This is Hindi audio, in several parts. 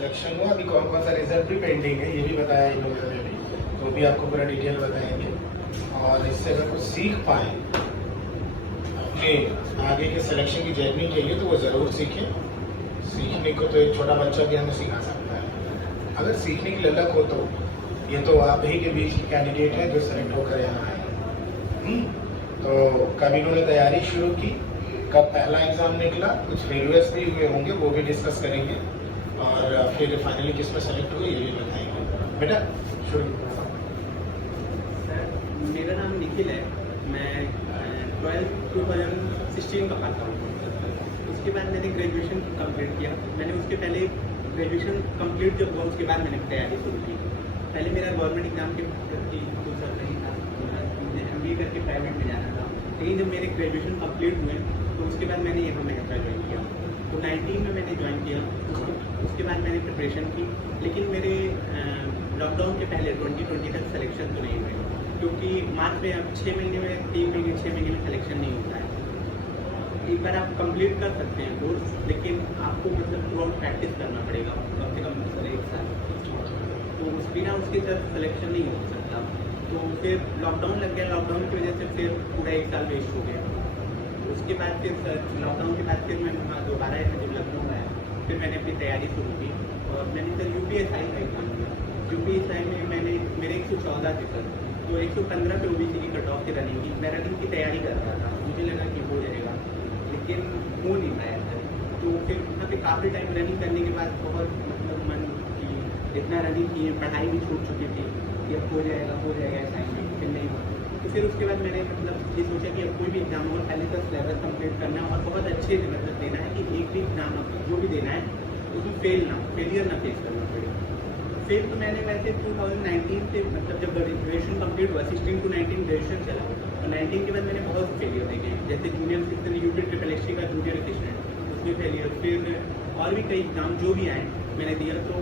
सिलेक्शन हुआ, अभी कौन कौन सा रिजल्ट भी पेंडिंग है ये भी बताया इन लोगों ने भी, तो भी आपको पूरा डिटेल बताएंगे। और इससे अगर कुछ सीख पाए अपने आगे के सिलेक्शन की जर्नी के लिए तो वो ज़रूर सीखें। सीखने को तो एक छोटा बच्चा भी हमें सिखा सकता है, अगर सीखने की ललक हो तो। ये तो आप ही के बीच कैंडिडेट हैं जो सेलेक्ट होकर यहाँ आए। तो कब इन्होंने तैयारी शुरू की, कब पहला एग्ज़ाम निकला, कुछ फेलियर्स भी हुए होंगे वो भी डिस्कस करेंगे, और फिर फाइनली किस पर सेलेक्ट हुए ये भी बताएंगे। बेटा शुरू। सर मेरा नाम निखिल है, मैं 2016 का पास आउट हूँ। उसके बाद मैंने ग्रेजुएशन कंप्लीट किया। मैंने उसके पहले ग्रेजुएशन कंप्लीट जब हुआ उसके बाद मैंने तैयारी शुरू की। पहले मेरा गवर्नमेंट एग्जाम के कुछ नहीं था, मुझे MBA करके प्राइवेट में जाना था। लेकिन जब मेरे ग्रेजुएशन कंप्लीट हुए तो उसके बाद मैंने यहाँ महंगा ज्वाइन किया। तो 19 में मैंने ज्वाइन किया। उसके बाद मैंने प्रिपरेशन की, लेकिन मेरे लॉकडाउन के पहले 2020 तक सिलेक्शन तो नहीं हुए, क्योंकि मार्च में अब 6 महीने में 3 महीने 6 महीने में सिलेक्शन नहीं होता है। एक बार आप कंप्लीट कर सकते हैं कोर्स, लेकिन आपको मतलब थ्रू आउट प्रैक्टिस करना पड़ेगा कम से कम 1 साल। तो बिना उसके साथ सिलेक्शन नहीं हो सकता। तो फिर लॉकडाउन लग गया, लॉकडाउन की वजह से फिर पूरा 1 साल वेस्ट हो गया। उसके बाद फिर लॉकडाउन के बाद फिर मैं दोबारा जब लखनऊ आया फिर मैंने अपनी तैयारी शुरू की, और मैंने सर UPSI का एग्जाम दिया। UPSI में मैंने मेरे 114 थे सर, तो 115 पे OBC की कट ऑफ से रनिंग की। मैं रनिंग की तैयारी कर रहा था, मुझे लगा कि हो जाएगा, लेकिन हो नहीं पाया सर। तो फिर वहाँ पे काफ़ी टाइम रनिंग करने के बाद बहुत मतलब मन की इतना रनिंग की, पढ़ाई भी छूट चुकी थी कि अब हो जाएगा असाइनमेंट, फिर नहीं हुआ। तो फिर उसके बाद मैंने मतलब ये सोचा कि अब कोई भी एग्जाम होगा पहले तो सिलेबस कंप्लीट करना है, और बहुत अच्छे से मतलब देना है कि एक भी एग्जाम जो भी देना है उसमें फेलियर ना फेस करना पड़े। फिर तो मैंने वैसे 2019 से मतलब जब ग्रेजुएशन कंप्लीट हुआ 16 to 19 ग्रेजुएशन चला, और 19 के बाद मैंने बहुत फेलियर देखे, जैसे जूनियर असिस्टेंट UPSC का जूनियर असिस्टेंट उसमें फेलियर, फिर और भी कई एग्जाम जो भी आए मैंने दिया। तो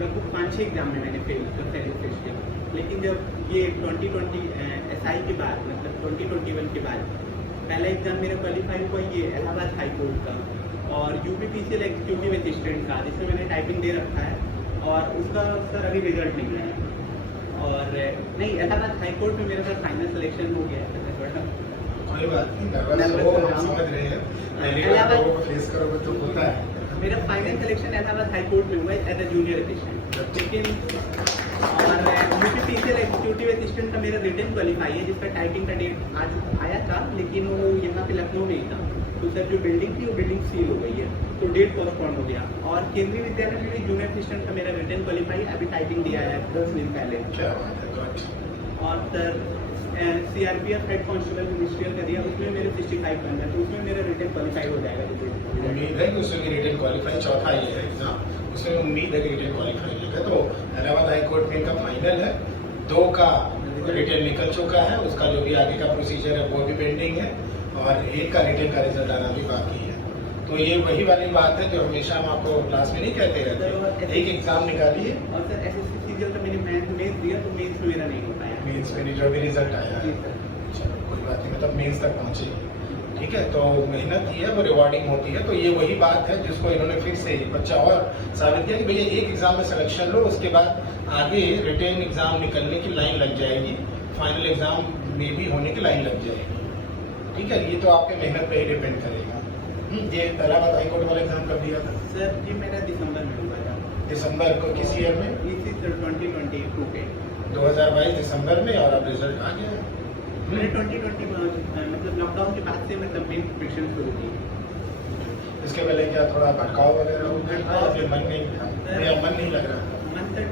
लगभग 5-6 एग्जाम में मैंने फेस किया। लेकिन जब ये 2020 SI के बाद मतलब 2021 के बाद पहला एग्जाम मेरा क्वालिफाई हुआ ये इलाहाबाद हाई कोर्ट का, और UPPCL एग्जीक्यूटिव असिस्टेंट का, जिसमें मैंने टाइपिंग दे रखा है, और उसका सर अभी रिजल्ट निकला है। और नहीं, इलाहाबाद हाई कोर्ट में मेरा सर फाइनल सिलेक्शन हो गया है। कोई बात नहीं, समझ रहे हैं, पहली बार लोगों को फेस करोगे तो होता है। मेरा final selection Allahabad high court में हुआ एज ए जूनियर असिस्टेंट, लेकिन और UPPCL एग्जीक्यूटिव असिस्टेंट का मेरा रिटन क्वालिफाई है, जिसका टाइपिंग का डेट आज आया था, लेकिन वो यहाँ पे लखनऊ में ही था। तो सर जो बिल्डिंग थी वो बिल्डिंग सील हो गई है, तो डेट पोस्टपोन हो गया। और केंद्रीय विद्यालय में भी जूनियर असिस्टेंट का मेरा रिटन क्वालिफाई अभी टाइपिंग दिया है 10 दिन पहले। और sir CRPF head constable ministerial का दिया, उसमें मेरे 65 बन गए, तो उसमें मेरा रिटन क्वालिफाई हो जाएगा। उम्मीद है कि उसमें रिटन क्वालिफाई, चौथा ये है एग्जाम, उसमें उम्मीद है कि रिटन क्वालिफाई लेगा। तो इलाहाबाद हाई कोर्ट में का फाइनल है, 2 का रिटन निकल चुका है, उसका जो भी आगे का प्रोसीजर है वो भी पेंडिंग है, और 1 का रिटन का रिजल्ट आना भी बाकी है। तो ये वही वाली बात है जो हमेशा हम आपको क्लास में नहीं कहते रहते, एक एग्जाम निकालिए। और सर SSC CGL का मैंने मेंस दिया, तो मेंस में मेरा नहीं हो पाया। मेंस में जो भी रिजल्ट आया है, चलो कोई बात नहीं, मतलब मेंस तक पहुंचे, ठीक है। तो मेहनत ही है वो रिवॉर्डिंग होती है। तो ये वही बात है जिसको इन्होंने फिर से बच्चा और साबित किया कि भैया एक एग्जाम में सिलेक्शन लो, उसके बाद आगे रिटन एग्जाम निकलने की लाइन लग जाएगी, फाइनल एग्जाम में भी होने की लाइन लग जाएगी, ठीक है। ये तो आपके मेहनत पे ही डिपेंड करेगा। ये इलाहाबाद हाई कोर्ट वाला एग्जाम कब दिया था सर? ये मेरा दिसंबर में हुआ था। दिसंबर को? किस ईयर में? इसी सर 2022 के 2022 दिसंबर में, और अब रिजल्ट आ गया। मैंने 2020 मतलब लॉकडाउन के बाद से मतलब मेन प्रिपरेशन शुरू की। इसके पहले क्या थोड़ा भटकाव वगैरह हो गया था, फिर मन नहीं था, मेरा मन नहीं लग रहा? मन सर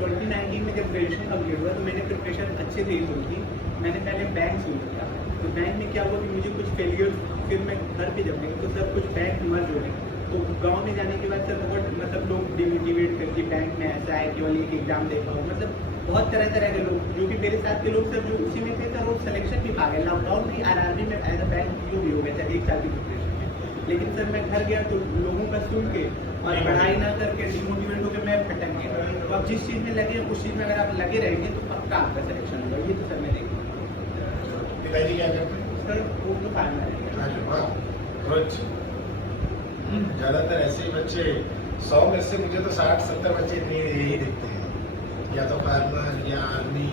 2019 में जब ग्रेजुएशन कंप्लीट हुआ तो मैंने प्रिपरेशन अच्छे से ही शुरू की। मैंने पहले बैंक शुरू किया, तो बैंक में क्या हुआ कि मुझे कुछ फेलियर, फिर मैं घर पे जब गई तो सब कुछ बैंक मर्ज हो गए। तो गांव में जाने के बाद सर बहुत मतलब लोग डिमोटिवेट करके बैंक में ऐसा है केवल एक एग्जाम दे पाओ, मतलब बहुत तरह के लोग जो कि मेरे साथ के लोग सर जो उसी में थे सर वो सिलेक्शन भी पा गए। लॉकडाउन में RRB में एज अ बैंक भी हो गया था 1 साल की प्रिपरेशन में। लेकिन सर मैं घर गया तो लोगों का सुन के और पढ़ाई ना करके डिमोटिवेट होकर मैं भटक गया। तो आप जिस चीज़ में लगे उस चीज़ में अगर आप लगे रहेंगे तो पक्का आपका सिलेक्शन होगा। ये तो सर मैं देखा। पिताजी क्या करते हैं? सर वो तो फार्मर है। ज़्यादातर ऐसे ही बच्चे 100 में से मुझे तो 60-70 बच्चे इतने यही दिखते हैं, या तो फार्मर या आर्मी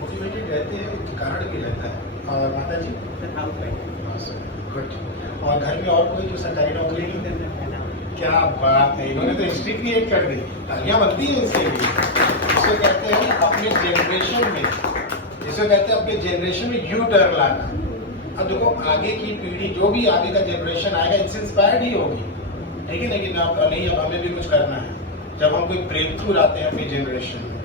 मोटिवेटेड रहते हैं, एक कारण भी रहता है। और माता जी गुड। और घर में और कोई जो सरकारी नौकरी नहीं करना? क्या बात है, इन्होंने तो हिस्ट्री क्रिएट कर दी, तालियां बनती हैं इसके लिए। जिसे कहते हैं अपने जनरेशन में, जिसे कहते हैं अपने जनरेशन में यू टर्न लाना। अब देखो आगे की पीढ़ी, जो भी आगे का जनरेशन आएगा, इनसे इंस्पायर्ड ही होगी, ठीक है, लेकिन अब नहीं, अब हमें भी कुछ करना है। जब हम कोई ब्रेक थ्रू लाते हैं अपनी जनरेशन में,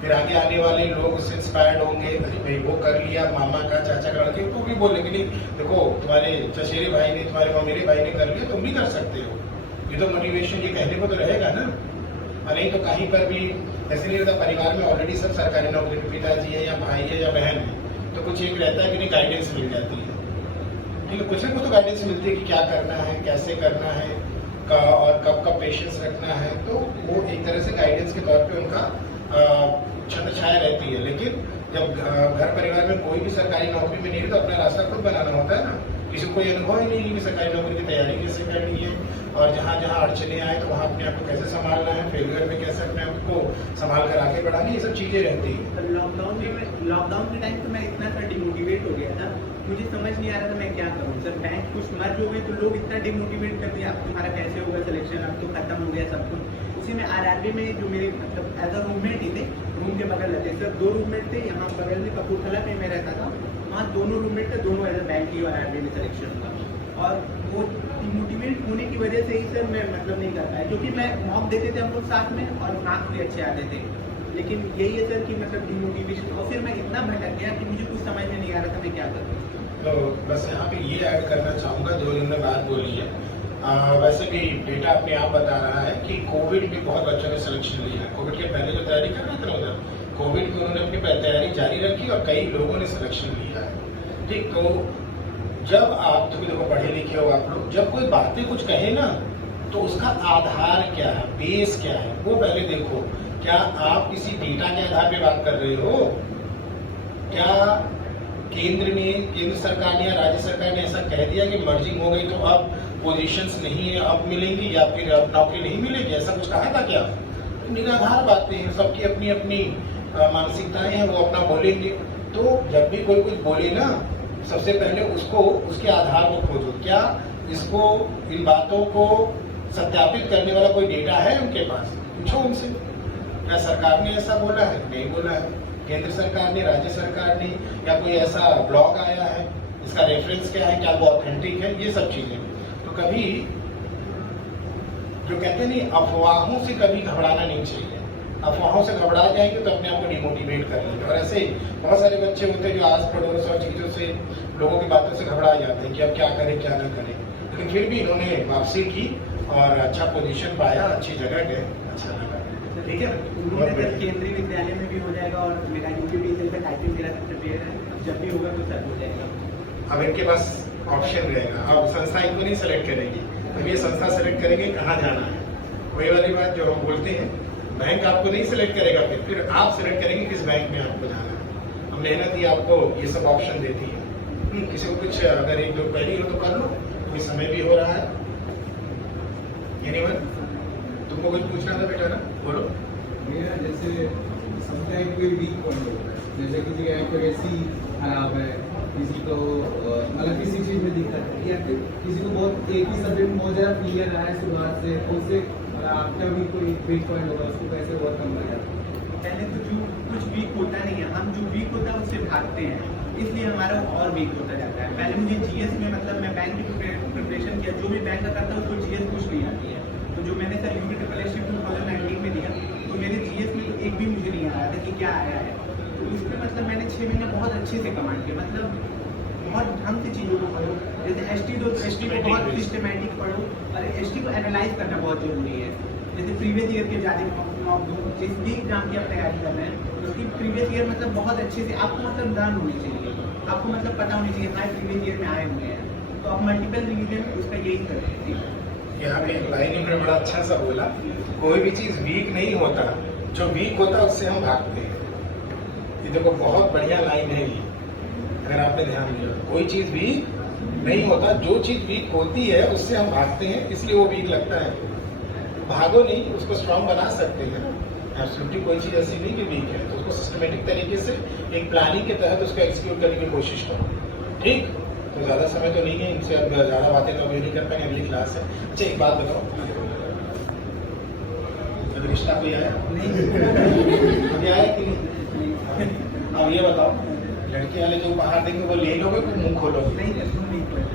फिर आगे आने वाले लोग उससे इंस्पायर्ड होंगे, अरे भाई वो कर लिया, मामा का चाचा का लड़के तो भी बोलेंगे नहीं देखो तुम्हारे चचेरे भाई ने, तुम्हारे ममेरे भाई ने कर लिया, तुम भी कर सकते हो। ये तो मोटिवेशन, ये कहने को तो रहेगा ना। और नहीं तो कहीं पर भी ऐसे नहीं रहता, परिवार में ऑलरेडी सब सरकारी नौकरी, पिताजी है या भाई है या बहन है, तो कुछ एक रहता है कि नहीं, गाइडेंस मिल जाती है, ठीक है, कुछ ना कुछ तो गाइडेंस मिलती है कि क्या करना है, कैसे करना है, और कब कब पेशेंस रखना है। तो वो एक तरह से गाइडेंस के तौर पे उनका छत्र छाया रहती है। लेकिन जब घर परिवार में कोई भी सरकारी नौकरी में नहीं है, तो अपना रास्ता खुद बनाना होता है ना। किसी को कोई अनुभव ही नहीं है कि सरकारी नौकरी की तैयारी कैसे करनी है, और जहाँ जहाँ अड़चने आए तो वहाँ अपने आप को कैसे संभालना है, फेलियर में कैसे अपने आप को संभाल कर आगे बढ़ानी, ये सब चीजें रहती है। लॉकडाउन के टाइम पे मैं इतना सा डिमोटिवेट हो गया था, मुझे समझ नहीं आ रहा था मैं क्या करूँ सर। बैंक कुछ मर्ज हो गए तो लोग इतना डिमोटिवेट कर दिया, अब तुम्हारा कैसे होगा सिलेक्शन, अब तो खत्म हो गया सब कुछ। उसी में आरआरबी में जो मेरे मतलब एज अ रूममेट ही थे, रूम के बगल रहते सर, 2 रूममेट थे, यहाँ बगल में कपूरथला में मैं रहता था, वहाँ दोनों रूममेट थे, दोनों एज अ बैंक की और आरआरबी में सिलेक्शन हुआ। और वो डिमोटिवेट होने की वजह से ही सर मैं मतलब नहीं कर पाया, क्योंकि मैं मॉक देते थे हम लोग साथ में और मार्क्स भी अच्छे आते थे। लेकिन यही है सर कि मतलब डिमोटिवेशन, और फिर मैं इतना भटक गया कि मुझे कुछ समझ में नहीं आ रहा था मैं क्या करूँ। तो बस यहाँ पे ये ऐड करना चाहूँगा, जो इन्होंने बात बोली है, वैसे भी डेटा अपने आप बता रहा है कि कोविड में बहुत बच्चों ने सिलेक्शन लिया है। कोविड के पहले जो तैयारी कर रहे थे ना, उधर कोविड में उन्होंने अपनी तैयारी जारी रखी और कई लोगों ने सिलेक्शन लिया है, ठीक। तो जब आप, तो देखो पढ़े लिखे हो आप लोग, जब कोई बातें कुछ कहे ना, तो उसका आधार क्या है, बेस क्या है, वो पहले देखो। क्या आप किसी डेटा के आधार पे बात कर रहे हो? क्या केंद्र सरकार ने या राज्य सरकार ने ऐसा कह दिया कि मर्जिंग हो गई तो अब पोजीशंस नहीं है, अब मिलेंगी, या फिर अब नौकरी नहीं मिलेगी, ऐसा कुछ कहा था क्या? निराधार बातें हैं, सबकी अपनी अपनी मानसिकताएं हैं, वो अपना बोलेंगे। तो जब भी कोई कुछ बोले ना, सबसे पहले उसको, उसके आधार को खोजो। क्या इसको, इन बातों को सत्यापित करने वाला कोई डेटा है उनके पास? पूछो उनसे, क्या सरकार ने ऐसा बोला है? नहीं बोला है। केंद्र सरकार ने, राज्य सरकार ने, या कोई ऐसा ब्लॉग आया है, इसका रेफरेंस क्या है, क्या वो ऑथेंटिक है, ये सब चीजें। तो कभी जो कहते नहीं, अफवाहों से कभी घबराना नहीं चाहिए। अफवाहों से घबरा जाएंगे तो अपने आप को डिमोटिवेट कर लेंगे। और ऐसे बहुत सारे बच्चे होते हैं जो आस पड़ोस और चीजों से, लोगों की बातों से घबरा जाते हैं कि अब क्या करें क्या न करें। लेकिन फिर भी इन्होंने वापसी की और अच्छा पोजीशन पाया, अच्छी जगह गए, अच्छा लगा, ठीक है। केंद्रीय विद्यालय में भी हो जाएगा और मेरा यूपीपीएससी का टाइपिंग मेरा प्रिपेयर है, जब भी होगा तो सब हो जाएगा। अब इनके पास ऑप्शन रहेगा, अब संस्था इनको नहीं सेलेक्ट करेगी, अब ये संस्था सेलेक्ट करेंगे कहाँ जाना है। वही वाली बात जो हम बोलते हैं, बैंक आपको नहीं सिलेक्ट करेगा, फिर आप सिलेक्ट करेंगे किस बैंक में आपको जाना है। अब मेहनत ही आपको ये सब ऑप्शन देती है। किसी को कुछ अगर एक दो पहली हो तो कर लो, कोई समय भी हो रहा है। एनीवन, तुमको कुछ पूछना था बेटा ना, बोलो। मेरा जैसे समटाइम कोई वीक पॉइंट होता है, जैसे किसी की एक्यूरेसी खराब है, किसी को मतलब किसी चीज़ में दिक्कत है, या फिर किसी को बहुत एक ही सब्जेक्ट में बहुत ज़्यादा क्लियर रहा है शुरुआत से, उससे आपका भी कोई वीक पॉइंट होगा, उसको कैसे ओवरकम कर जाता है? पहले तो जो कुछ वीक होता नहीं है, हम जो वीक होता है उससे भागते हैं, इसलिए हमारा और वीक होता जाता है। पहले मुझे जीएस में, मतलब मैं बैंक की प्रिपरेशन किया, जो भी बैंक का करता है उसको जीएस कुछ नहीं आती है। तो जो मैंने सर यूपीपीएससी 2019 में दिया, तो मेरे जीएस में एक भी मुझे नहीं आ रहा था कि क्या आया है। तो उसमें मतलब मैंने 6 महीने बहुत अच्छे से कमांड किया, मतलब बहुत ढंग से चीज़ों को पढ़ो। जैसे एसटी को बहुत सिस्टमेटिक पढ़ो, और एसटी को एनालाइज करना बहुत जरूरी है। जैसे प्रीवियस ईयर के ज़्यादा मॉक दो, जिस भी एग्जाम की आप तैयारी कर रहे हैं उसकी प्रीवियस ईयर मतलब बहुत अच्छे से आपको मतलब लर्न होनी चाहिए, आपको मतलब पता होनी चाहिए हाँ प्रीवियस ईयर में आए हुए हैं, तो आप मल्टीपल रिवीजन उसका यही करें। यहाँ पे एक लाइन में बड़ा अच्छा सा बोला, कोई भी चीज वीक नहीं होता, जो वीक होता है उससे हम भागते हैं। ये देखो बहुत बढ़िया लाइन है ये, अगर आपने ध्यान दिया, कोई चीज वीक नहीं होता, जो चीज वीक होती है उससे हम भागते हैं, इसलिए वो वीक लगता है। भागो नहीं, उसको स्ट्रांग बना सकते हैं। एब्सोल्युटली कोई चीज़ ऐसी नहीं कि वीक है, तो उसको सिस्टमेटिक तरीके से एक प्लानिंग के तहत उसको एक्सिक्यूट करने की कोशिश करो। ठीक, तो ज़्यादा समय तो नहीं है, इनसे अब ज़्यादा बातें तो अभी नहीं कर पाएंगे, अगली क्लास है। अच्छा एक बात बताओ, अभी रिश्ता कोई आया अभी आया कि नहीं? अब ये बताओ, लड़के वाले जो बाहर देंगे वो ले लोगे कि मुंह खोलोगे?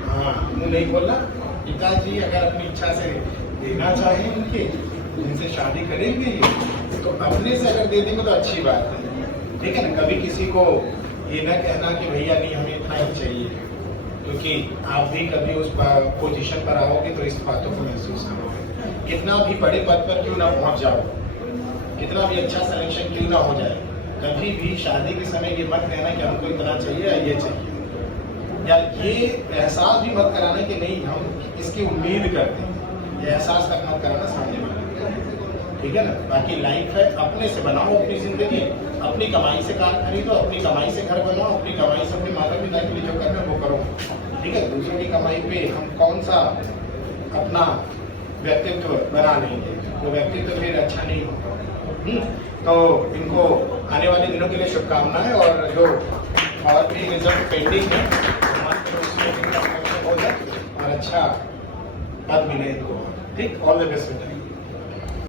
हाँ, मुंह नहीं खोलना। पिताजी अगर अपनी इच्छा से देना चाहें उनके, जिनसे शादी करेंगे तो अपने से अगर दे देंगे तो अच्छी बात है, ठीक है ना। कभी किसी को ये ना कहना कि भैया नहीं हमें इतना ही चाहिए, क्योंकि आप भी कभी उस पोजीशन पर आओगे तो इस बातों को महसूस करोगे। कितना भी बड़े पद पर क्यों ना पहुंच जाओ, कितना भी अच्छा सिलेक्शन क्यों ना हो जाए, कभी भी शादी के समय ये मत कहना कि हमको इतना चाहिए या ये चाहिए, या ये एहसास भी मत कराना कि नहीं हम इसकी उम्मीद करते हैं, ये एहसास तक मत कराना सामने वाले, ठीक है ना। बाकी लाइफ है, अपने से बनाओ अपनी जिंदगी, अपनी कमाई से कार खरीदो, अपनी कमाई से घर बनाओ, अपनी कमाई से अपने माता पिता के लिए जो करना है वो करो, ठीक है। दूसरों की कमाई पे हम कौन सा अपना व्यक्तित्व बना लेंगे, वो व्यक्तित्व फिर अच्छा नहीं होगा। तो इनको आने वाले दिनों के लिए शुभकामनाएं, और जो और भी रिजल्ट पेंडिंग है उसमें हो जाए और अच्छा पद मिले इनको, ठीक। All the best.